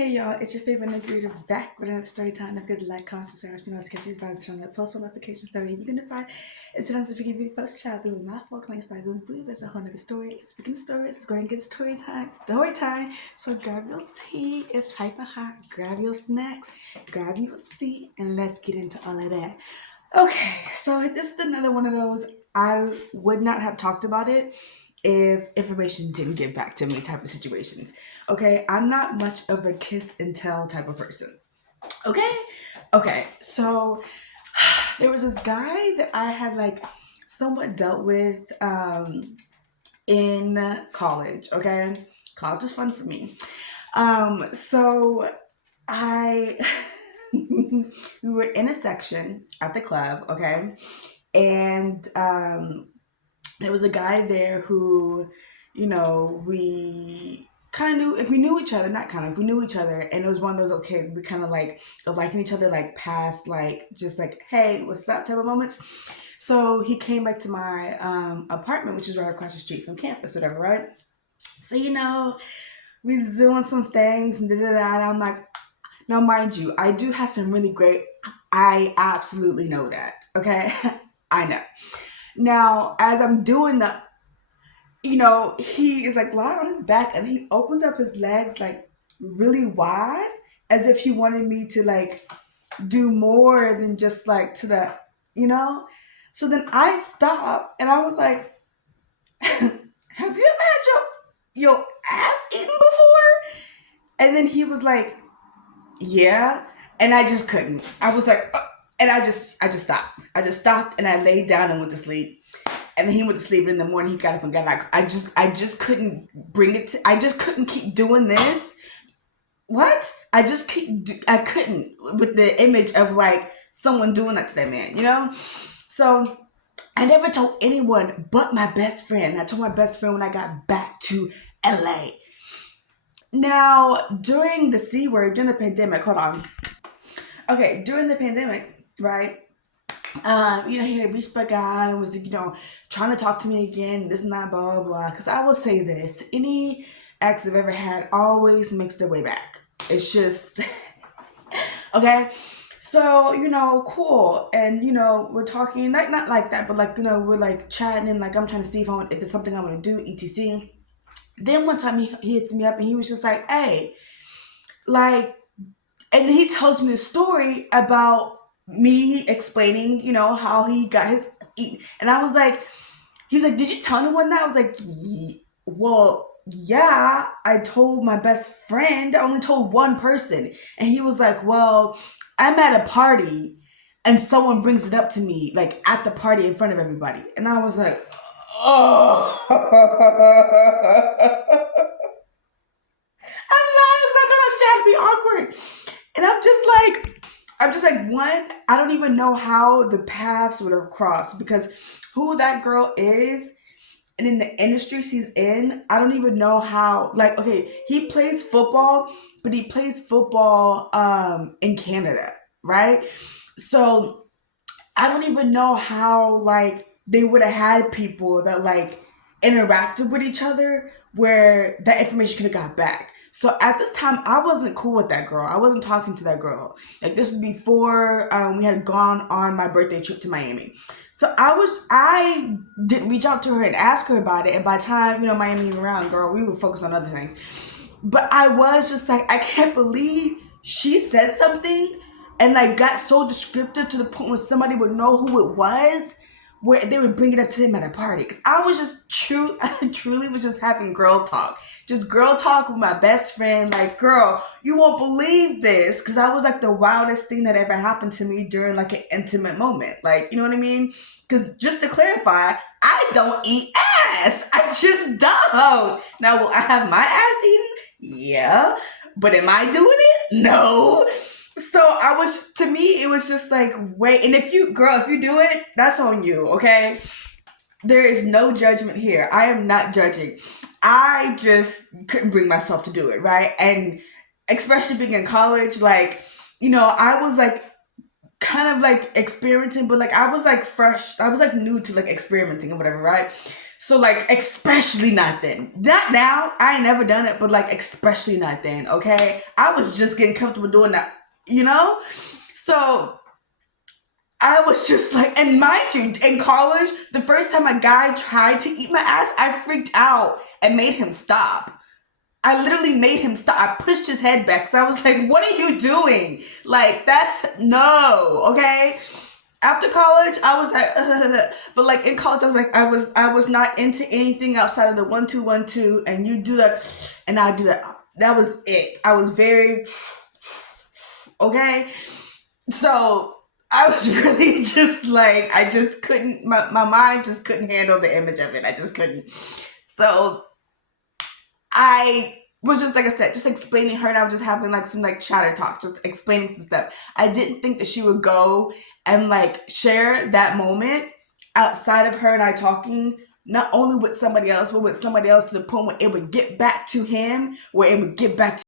Hey y'all, it's your favorite narrator back with another story time of good light conscious hours. You know, catch these vibes from that post notifications that you can find. It's an answer for you first child. This is my fault, client styles. This booty is a whole nother story. Speaking of stories, it's going to get story time. Story time. So grab your tea, it's piping hot. Grab your snacks, grab your seat, and let's get into all of that. Okay, so this is another one of those I would not have talked about it if information didn't get back to me type of situations. Okay, I'm not much of a kiss and tell type of person. Okay, okay, so there was this guy that I had like somewhat dealt with in college. Okay, college is fun for me. So I we were in a section at the club. Okay, and there was a guy there who, we kind of knew, if we knew each other, not kind of, we knew each other, and it was one of those, okay, we kind of like of liking each other, like past, like just like, hey, what's up type of moments. So he came back to my apartment, which is right across the street from campus, whatever, right? So we was doing some things and da da da. And I'm like, now mind you, I do have some really great. I absolutely know that. Okay, I know. Now, as I'm doing he is like lying on his back and he opens up his legs like really wide as if he wanted me to like do more than just like to the, you know? So then I stopped and I was like, have you ever had your ass eaten before? And then he was like, yeah. And I just couldn't. I was like, and I just stopped. I just stopped and I laid down and went to sleep. And then he went to sleep. And in the morning, he got up and got out. I just couldn't bring it. I just couldn't keep doing this. What? I couldn't with the image of like someone doing that to that man, you know? So I never told anyone but my best friend. I told my best friend when I got back to LA. Now, during the C word, during the pandemic, hold on. Okay, during the pandemic, right? He had reached back out and was, trying to talk to me again, this and that, blah, blah, blah. Because I will say this, any ex I've ever had always makes their way back. It's just, okay? So, cool. And, we're talking, not like that, but like, we're like chatting and like I'm trying to see if it's something I want to do, etc. Then one time he hits me up and he was just like, hey, like, and then he tells me a story about me explaining, how he got his eat. And I was like, he was like, did you tell anyone that? I was like, well, yeah, I told my best friend. I only told one person. And he was like, well, I'm at a party and someone brings it up to me, like at the party in front of everybody. And I was like, oh. I'm not, because I know that's trying to be awkward. And I'm just like, one, I don't even know how the paths would have crossed because who that girl is and in the industry she's in, I don't even know how, like, okay, he plays football, but he plays football in Canada, right? So I don't even know how, like, they would have had people that, like, interacted with each other where that information could have got back. So at this time, I wasn't cool with that girl. I wasn't talking to that girl. Like, this was before we had gone on my birthday trip to Miami. So I didn't reach out to her and ask her about it. And by the time, Miami around, girl, we were focused on other things. But I was just like, I can't believe she said something and like got so descriptive to the point where somebody would know who it was, where they would bring it up to him at a party. Because I was just I truly was just having girl talk. Just girl talk with my best friend. Like, girl, you won't believe this. Because I was like the wildest thing that ever happened to me during like an intimate moment. Like, you know what I mean? Because just to clarify, I don't eat ass. I just don't. Now, will I have my ass eaten? Yeah. But am I doing it? No. So to me, it was just like, wait. And if you do it, that's on you, okay? There is no judgment here. I am not judging. I just couldn't bring myself to do it, right? And especially being in college, like, I was like kind of like experimenting, but like I was like fresh. I was like new to like experimenting and whatever, right? So like, especially not then. Not now. I ain't never done it, but like, especially not then. Okay, I was just getting comfortable doing that, you know. So I was just like, and mind you, in college, the first time a guy tried to eat my ass, I freaked out and made him stop. I literally made him stop. I pushed his head back. So I was like, what are you doing? Like, that's no, okay? After college, I was like, but like in college, I was like, I was not into anything outside of the 1 2 1 2, and you do that, and I do that. That was it. I was very okay. So I was really just like, I just couldn't. My mind just couldn't handle the image of it. I just couldn't. So I was just like I said, just explaining her, and I was just having like some like chatter talk, just explaining some stuff. I didn't think that she would go and like share that moment outside of her and I talking, not only with somebody else, but with somebody else, to the point where it would get back to him, where it would get back to